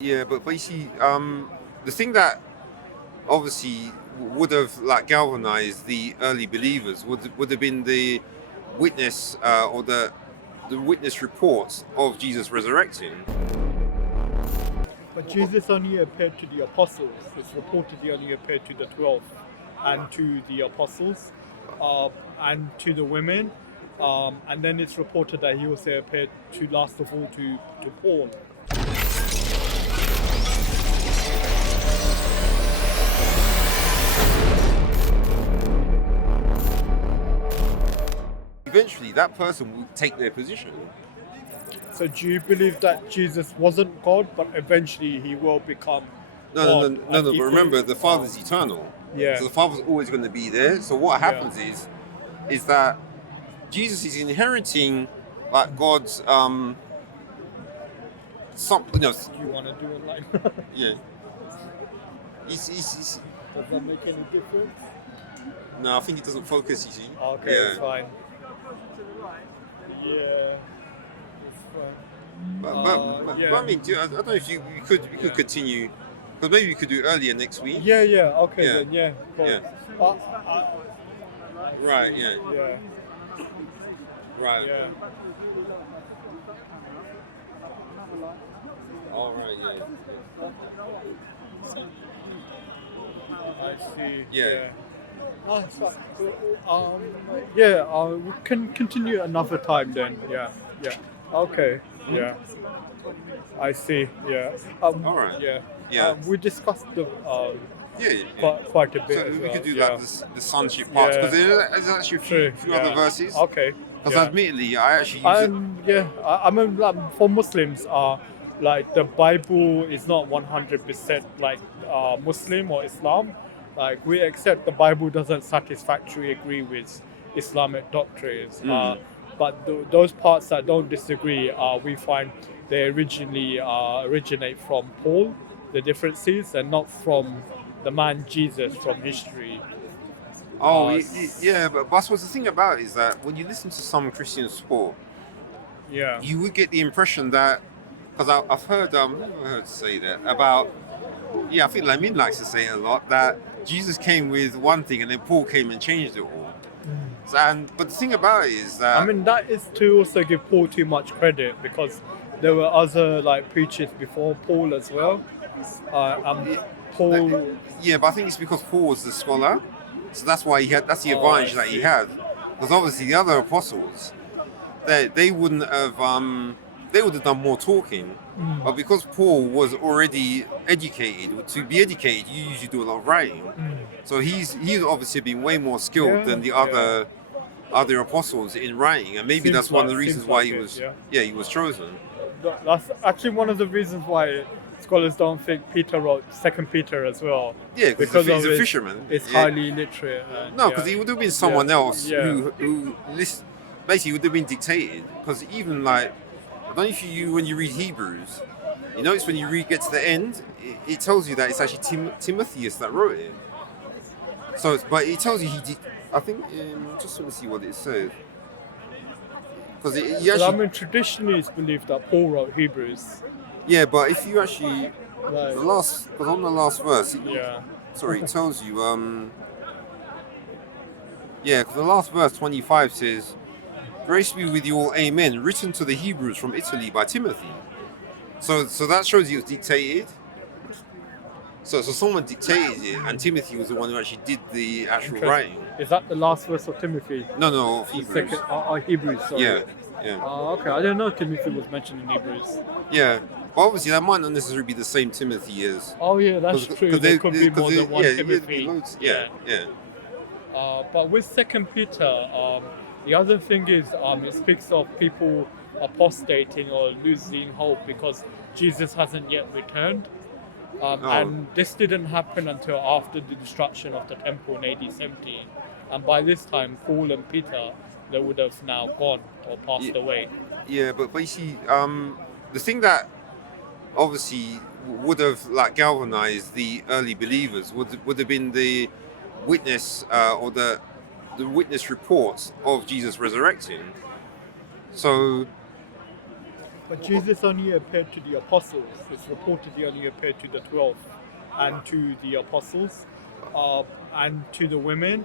Yeah, but you see, the thing that obviously would have like galvanized the early believers would have been the witness or the witness reports of Jesus resurrecting. But Jesus only appeared to the apostles. It's reportedly only appeared to the 12 and to the apostles and to the women. And then it's reported that he also appeared to last of all to Paul. Eventually, that person will take their position. So do you believe that Jesus wasn't God, but eventually he will become No. God? But remember, the Father's eternal. Yeah. So the Father's always going to be there. So what happens is that Jesus is inheriting like God's something else. Do you want to do it like Yeah. Does that make any difference? No, I think it doesn't focus. You see. Okay, Yeah. it's fine. Yeah. It's fine. But Yeah. I mean, I don't know if we could continue, because maybe we could do earlier next week. Yeah, okay Yeah. then, yeah. Cool. Yeah. Right. Yeah. Yeah, Right. yeah. All right. Yeah. I see. Yeah. We can continue another time then. Yeah. Okay. Yeah. I see. Yeah. All right. Yeah. Yeah. We discussed the Yeah. quite a bit. So as we well. could do yeah. like the sonship part, because there's actually a few True, other yeah. verses. Okay. Because yeah. admittedly, I actually use it. I mean, like, for Muslims, like the Bible is not 100% like Muslim or Islam. Like we accept the Bible doesn't satisfactorily agree with Islamic doctrines, but those parts that don't disagree, we find they originate from Paul, the differences, and not from the man Jesus from history. Yeah, but what's the thing about it is that when you listen to some Christian sport, Yeah. you would get the impression that, because I've heard, never heard say that about, yeah, I think Lamin likes to say it a lot, that Jesus came with one thing and then Paul came and changed it all. But the thing about it is that, I mean, that is to also give Paul too much credit, because there were other like preachers before Paul as well. Paul. yeah, but I think it's because Paul was the scholar, so that's why that's the advantage that he had. Because obviously the other apostles, they wouldn't have they would have done more talking, but because Paul was already educated, to be educated you usually do a lot of writing. So he's obviously been way more skilled than the other apostles in writing, and maybe Seems that's one of like- the reasons seems why like he it, was yeah. he was chosen. That's actually one of the reasons why scholars don't think Peter wrote Second Peter as well. Yeah, because he's a of fisherman. It's Yeah. highly literate. And, No, because he would have been someone else Yeah. who basically would have been dictated. Because even like, I don't know if you when you read Hebrews, you notice when you get to the end, it tells you that it's actually Timotheus that wrote it. So, but it tells you he did. I think just want to see what it says. Because I mean, traditionally it's believed that Paul wrote Hebrews. yeah, but if you actually Right. because on the last verse, Yeah. sorry, it tells you yeah, because the last verse 25 says, "Grace be with you all, amen," written to the Hebrews from Italy by Timothy. So that shows you it was dictated. So someone dictated it, and Timothy was the one who actually did the actual Interesting. writing. Is that the last verse of Timothy? No, The Hebrews. second, Hebrews. Sorry. Yeah. Okay. I didn't know Timothy was mentioned in Hebrews. Yeah. But obviously, that might not necessarily be the same Timothy as. Oh yeah, that's true. There could be more than one Timothy. Yeah. But with Second Peter, the other thing is it speaks of people apostating or losing hope because Jesus hasn't yet returned. And this didn't happen until after the destruction of the temple in AD 70. And by this time, Paul and Peter, they would have now gone or passed away. Yeah, but you see, the thing that obviously would have like galvanized the early believers would have been the witness or the witness reports of Jesus resurrecting. So But Jesus only appeared to the apostles. It's reported he only appeared to the 12 and to the apostles and to the women.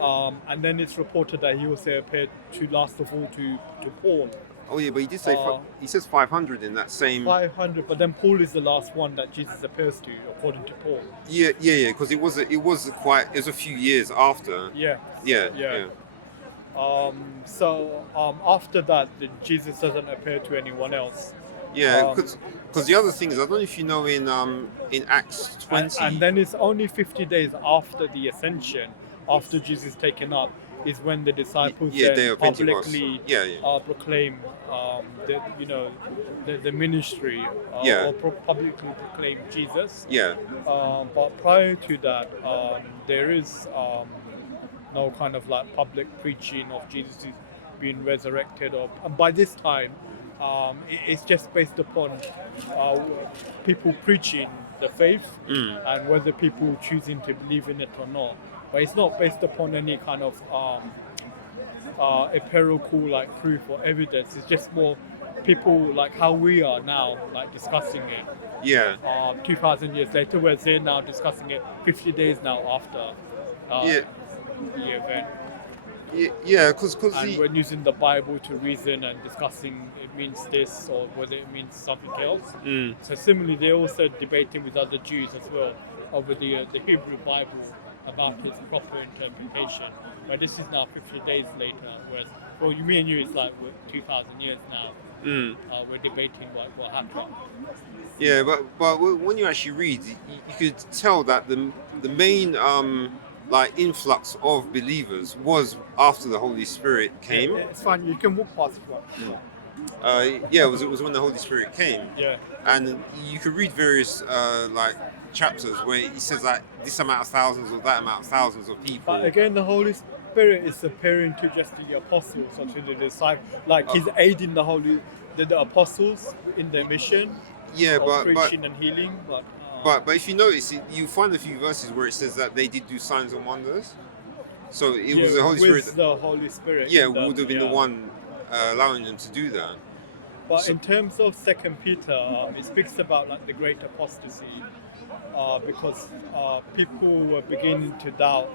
And then it's reported that he also appeared to last of all to Paul. Oh yeah, but he did say he says 500 in that same. 500, but then Paul is the last one that Jesus appears to, according to Paul. Yeah, because it was a few years after. Yeah. Yeah. So after that, Jesus doesn't appear to anyone else. Yeah, because the other thing is, I don't know if you know in Acts 20. And then it's only 50 days after the ascension, after Jesus is taken up, is when the disciples then publicly proclaim the ministry or publicly proclaim Jesus. Yeah. But prior to that, there is no kind of like public preaching of Jesus being resurrected. And by this time, it's just based upon people preaching the faith and whether people choosing to believe in it or not. But it's not based upon any kind of empirical like proof or evidence. It's just more people like how we are now, like discussing it. Yeah. 2,000 years later, we're there now discussing it 50 days now after the event. Yeah, because we're using the Bible to reason and discussing it means this or whether it means something else. So similarly, they're also debating with other Jews as well over the Hebrew Bible about its proper interpretation. But this is now 50 days later, whereas for me and you, it's like we're 2,000 years now. We're debating what happened. Yeah, but when you actually read, you could tell that the main like influx of believers was after the Holy Spirit came. Yeah, it's fine. You can walk past it. It was when the Holy Spirit came. Yeah. And you could read various like chapters where he says that this amount of thousands or that amount of thousands of people. But again, the Holy Spirit is appearing to just the apostles or to the disciples. Like he's aiding the apostles in their mission. Yeah, of preaching and healing. But if you notice, you find a few verses where it says that they did do signs and wonders. So it was the Holy Spirit. The Holy Spirit. Yeah, would have been the one allowing them to do that. But in terms of 2 Peter, it speaks about like the great apostasy, because people were beginning to doubt,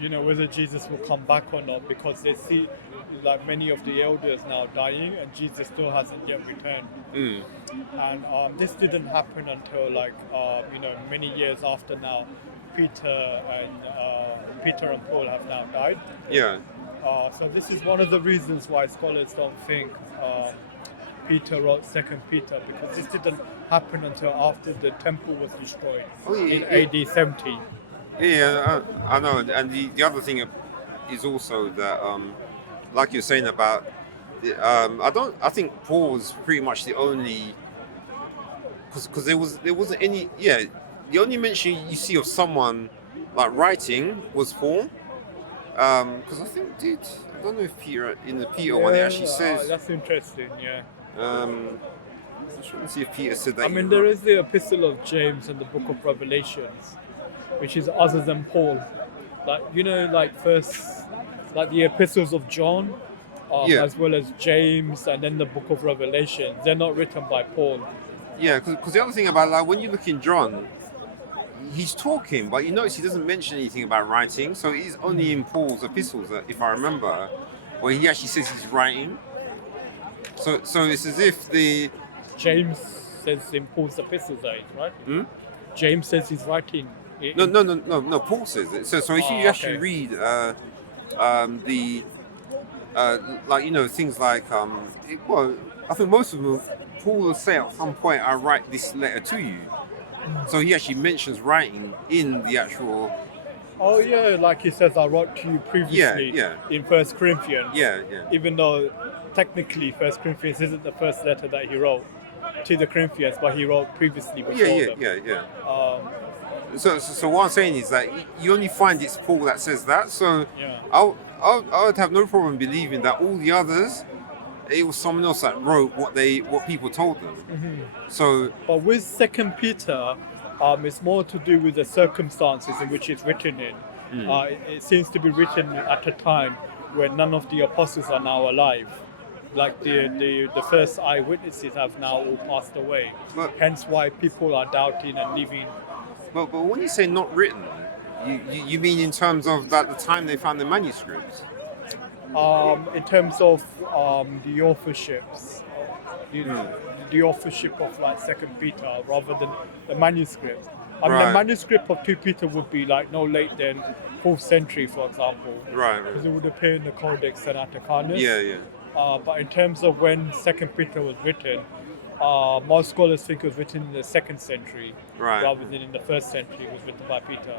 whether Jesus will come back or not, because they see like many of the elders now dying and Jesus still hasn't yet returned. And this didn't happen until many years after now. Peter and Paul have now died. Yeah. So this is one of the reasons why scholars don't think Peter wrote 2 Peter, because this didn't happen until after the temple was destroyed in AD 70. Yeah, I know. And the other thing is also that, like you're saying about, I think Paul was pretty much the only, because there wasn't any. Yeah, the only mention you see of someone like writing was Paul. Because I think I don't know if Peter in the Peter one it actually says. That's interesting. Yeah. I'm just trying to see if Peter said that. I mean, there is the Epistle of James and the Book of Revelations, which is other than Paul. Like first, like the epistles of John, as well as James, and then the Book of Revelation. They're not written by Paul. Yeah, because the other thing about like when you look in John, he's talking, but you notice he doesn't mention anything about writing. So it is only in Paul's epistles, if I remember, where he actually says he's writing. So it's as if James says in Paul's epistles that he's writing. James says he's writing. No. Paul says it. So if you actually read things like I think most of them, Paul will say at some point, "I write this letter to you." So he actually mentions writing in the actual. Oh yeah, like he says, I wrote to you previously in 1 Corinthians. Yeah. Even though technically 1 Corinthians isn't the first letter that he wrote to the Corinthians, but he wrote previously before them. Yeah. So what I'm saying is that you only find it's Paul that says that. So I would have no problem believing that all the others, it was someone else that wrote what people told them. So, but with 2 Peter, it's more to do with the circumstances in which it's written in. It seems to be written at a time when none of the apostles are now alive. like the first eyewitnesses have now all passed away. But Hence why people are doubting and leaving. but when you say not written, you mean in terms of that the time they found the manuscripts? In terms of the authorships, the, Hmm. the authorship of like Second Peter rather than the manuscript. I mean, Right. the manuscript of 2 Peter would be like no late than 4th century, for example, Right. because it would appear in the Codex Sinaiticus. Yeah. But in terms of when Second Peter was written, most scholars think it was written in the 2nd century Right. rather than in the 1st century. It was written by Peter.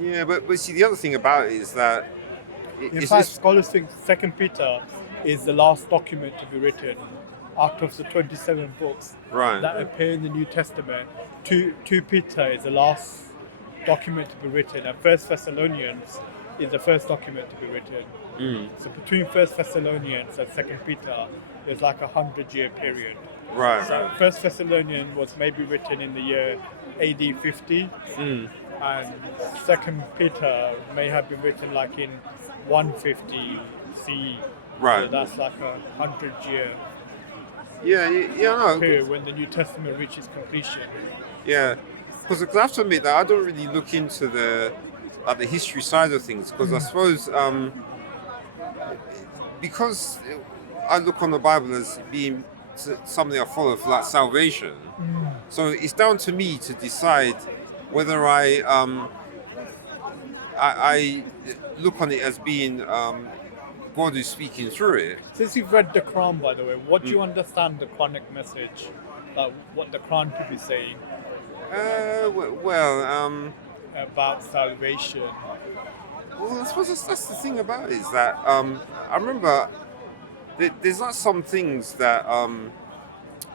Yeah, but see, the other thing about it is that In fact, scholars think Second Peter is the last document to be written out of the 27 books right. that appear in the New Testament. 2 Peter is the last document to be written, and 1 Thessalonians is the first document to be written. Mm. So between 1 Thessalonians and 2 Peter, there's like a 100-year period. Right. So Right. 1 Thessalonians was maybe written in the year AD 50, Mm. and 2 Peter may have been written like in 150 CE. Right. So that's like a 100-year Yeah. No. period when the New Testament reaches completion. Yeah, because I have to admit that I don't really look into the history side of things, because I suppose because I look on the Bible as being something I follow for like salvation. So it's down to me to decide whether I look on it as being God who's speaking through it. Since you've read the Quran, by the way, what do you understand the Quranic message? Like what the Quran could be saying about salvation? Well, I suppose that's the thing about it, is that I remember there's like some things that how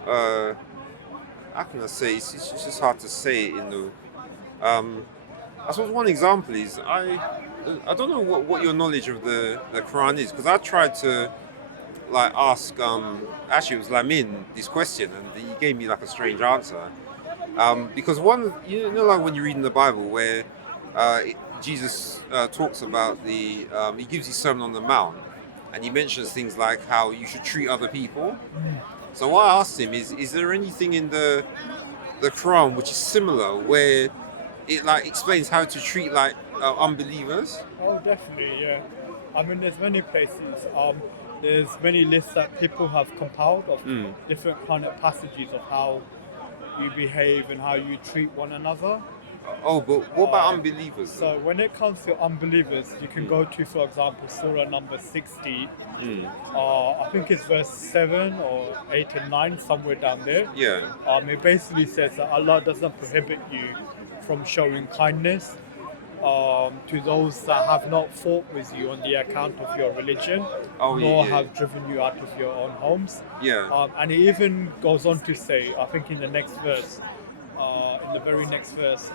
can I say, it's just hard to say it in the I suppose one example is I don't know what your knowledge of the Quran is, because I tried to like ask actually it was Lamin this question, and he gave me like a strange answer, because one, you know, like when you read in the Bible where Jesus talks about he gives his Sermon on the Mount, and he mentions things like how you should treat other people. So what I asked him is there anything in the Quran which is similar, where it like explains how to treat like unbelievers? Oh, definitely, yeah. I mean, there's many places. There's many lists that people have compiled of different kind of passages of how you behave and how you treat one another. Oh, but what about unbelievers? So when it comes to unbelievers, you can go to, for example, Surah number 60. I think it's verse 7 or 8 and 9, somewhere down there. Yeah. It basically says that Allah doesn't prohibit you from showing kindness to those that have not fought with you on the account of your religion, nor have driven you out of your own homes. Yeah. And it even goes on to say, I think in the next verse, in the very next verse,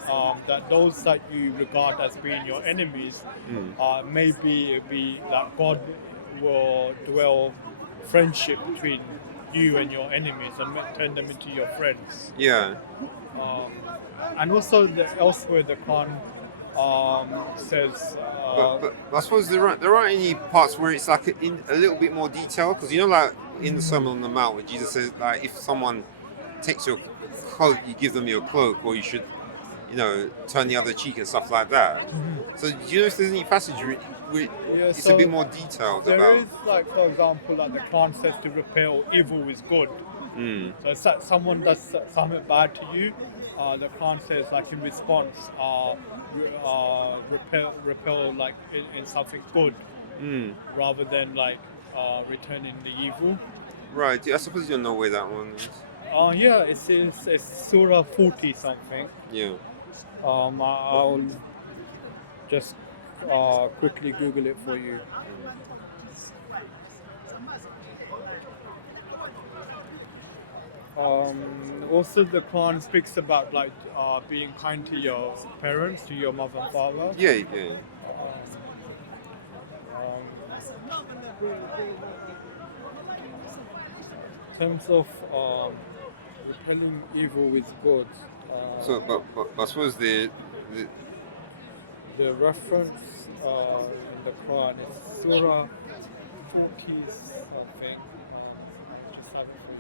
that those that you regard as being your enemies, maybe it be that God will dwell friendship between you and your enemies and turn them into your friends. Yeah. And also elsewhere the Quran says. But I suppose there aren't any parts where it's like in a little bit more detail, because you know, like in the Sermon on the Mount, where Jesus says like if someone takes your coat, you give them your cloak, or you should, you know, turn the other cheek and stuff like that. So do you know if there's any passage where it's a bit more detailed there about? There is, like, for example, like the Quran says to repel evil with good. So it's that someone does something bad to you, the Quran says, like, in response, repel like in something good, rather than like returning the evil. Right. I suppose you don't know where that one is. Yeah, it's Surah 40 something. Yeah. I'll just quickly Google it for you. Also, the Quran speaks about like being kind to your parents, to your mother and father. Yeah. In terms of repelling evil with good. But I suppose the reference in the Quran is Surah 40 something. just have it for you.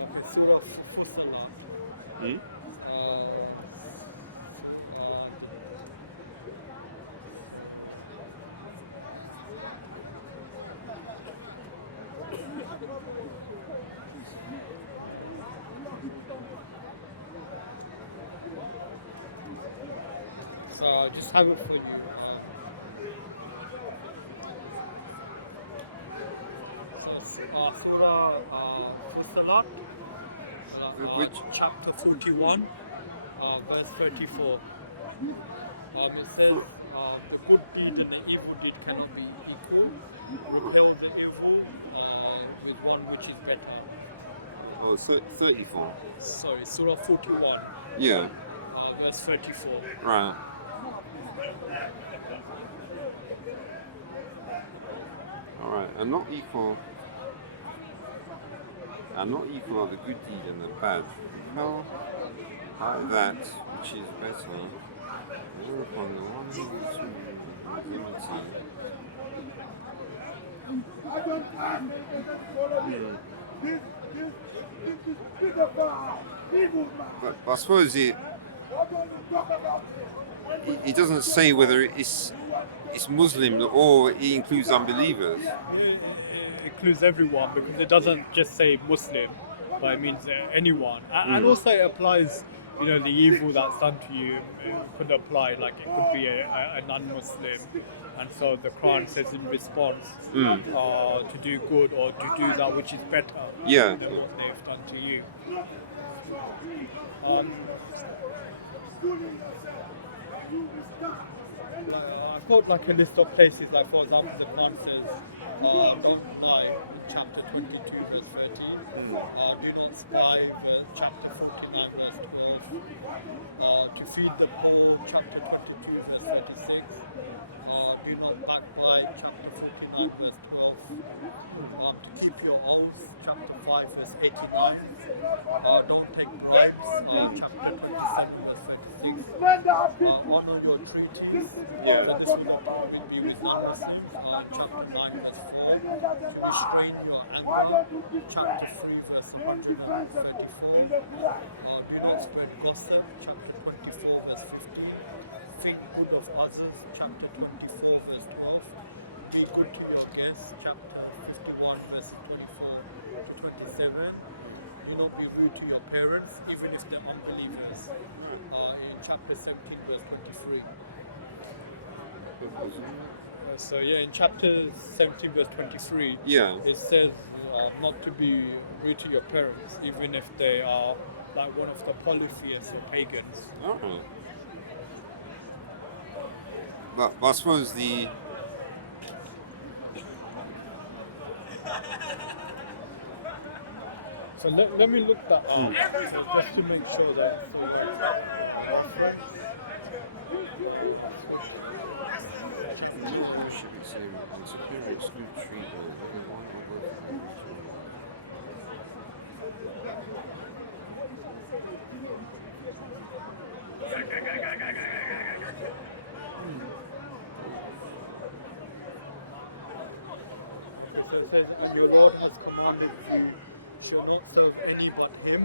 Okay, Surah Fussilat. Hmm? So I just have it for you. Surah Fussilat, Which? chapter 41, verse 34. It says, the good deed and the evil deed cannot be equal. Repel the evil with one which is better. Oh, 34. Sorry, Surah 41, Yeah. verse 34. Right. All right. And not equal are the good deed and the bad. Hell, like that which is better. Whereupon the one who is enmity. But I suppose it doesn't say whether it's Muslim or it includes unbelievers. It includes everyone because it doesn't just say Muslim, but it means anyone. And also it applies, the evil that's done to you could apply, like it could be a non-Muslim. And so the Quran says in response to do good or to do that which is better than what they've done to you. I've got like a list of places, like for example the Quran says, don't lie, chapter 22 verse 13, do not spy, chapter 49 verse 12, to feed the poor, chapter 22 verse 36, do not backbite, chapter 49 verse 12, to keep your oaths, chapter 5 verse 89, don't take bribes, chapter 27 verse 26, honor your treaties, so this will be with non-Muslims, chapter 9 verse 4, restrain your anger, chapter 3 verse 134, do not spread gossip, chapter 24 verse 15, think good of others, chapter 24 verse 12, be good to your guests, chapter 51 verse 24 to 27, do not be rude to your parents, even if they're unbelievers, in chapter 17 verse 23. So in chapter 17 verse 23, it says not to be rude to your parents, even if they are like one of the polytheists or pagans. Oh. But I suppose the So let me look that up just to make sure that should be saying superior exclude treatment. it says, and your Lord has commanded you shall not serve any but him,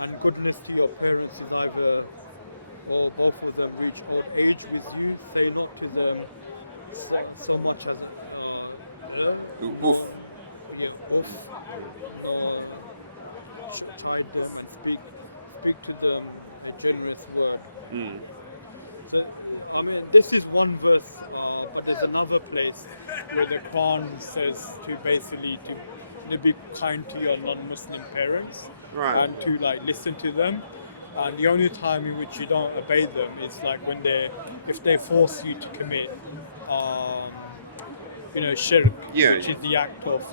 and goodness to your parents is either or both within reach or age with you, say not to them so much as Oof. chide them and speak to them a generous word. So, I mean, this is one verse, but there's another place where the Quran says to basically to be kind to your non-Muslim parents, and to like listen to them. And the only time in which you don't obey them is like if they force you to commit, shirk, which is the act of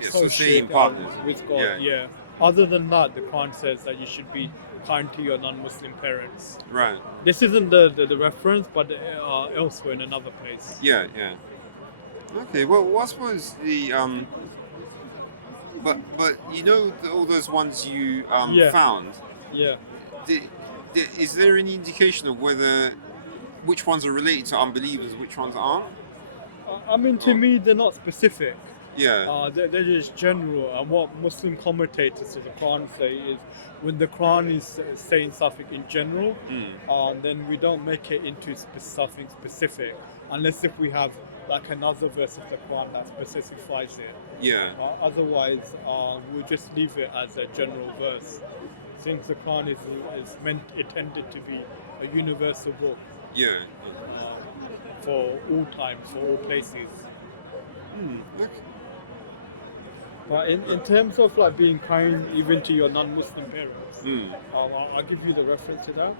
associating partners with God. Other than that, the Quran says that you should be kind to your non-Muslim parents. Right. This isn't the reference, but elsewhere in another place. Yeah. Okay. Well, I suppose But you know all those ones you Yeah. found. Yeah. Is there any indication of whether which ones are related to unbelievers, which ones aren't? I mean, to me, they're not specific. Yeah. They're just general. And what Muslim commentators to the Quran say is, when the Quran is saying something in general, then we don't make it into something specific, unless if we have like another verse of the Quran that specifies it. Yeah. Otherwise, we'll just leave it as a general verse, since the Quran is intended to be a universal book Yeah. for all times, for all places. Look. But in terms of like being kind even to your non-Muslim parents, I'll give you the reference to that.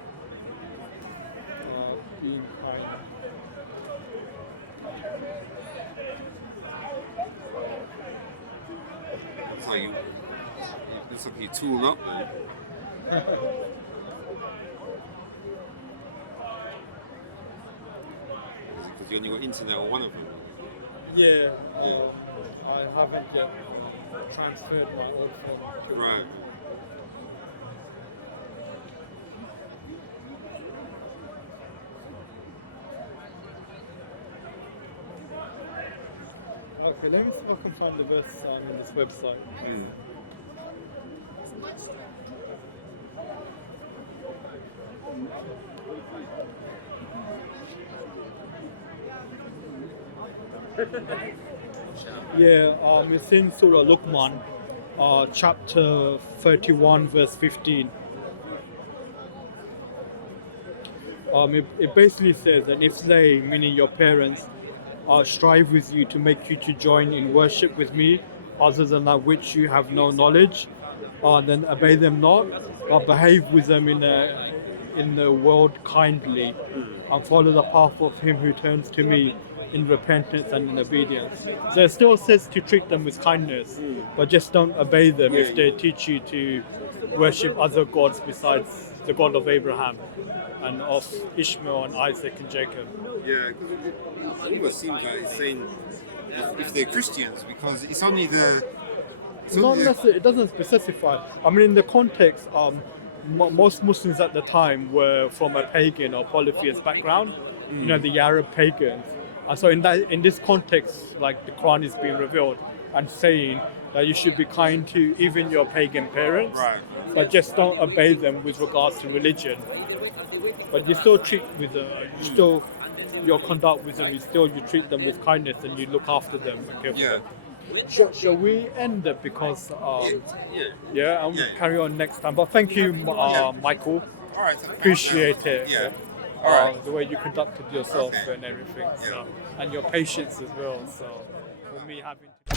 Being kind. So you looks like you tooled up then. Because you only got internet on one of them. Yeah, I haven't yet transferred my old phone. Right. Okay, let me see if I can find the verse on this website. Yeah, it's in Surah Luqman, chapter 31, verse 15. It basically says that if they, meaning your parents, strive with you to make you to join in worship with me, other than that which you have no knowledge, then obey them not, but behave with them in the world kindly, and follow the path of him who turns to me in repentance and in obedience. So it still says to treat them with kindness, but just don't obey them if they teach you to worship other gods besides the God of Abraham and of Ishmael and Isaac and Jacob. Yeah, it almost seems like it's saying if they're Christians, because it's only the. Not necessarily, it doesn't specify. I mean, in the context, most Muslims at the time were from a pagan or polytheist background, you know, the Arab pagans. And so in this context, like the Quran is being revealed and saying that you should be kind to even your pagan parents, Right. but just don't obey them with regards to religion. But you still treat with your conduct with them, you treat them with kindness and you look after them and care for them. Shall we end it because and we'll carry on next time. But thank you, Michael. All right. Appreciate it. Yeah. All right. The way you conducted yourself and everything, so, and your patience as well. So for me having to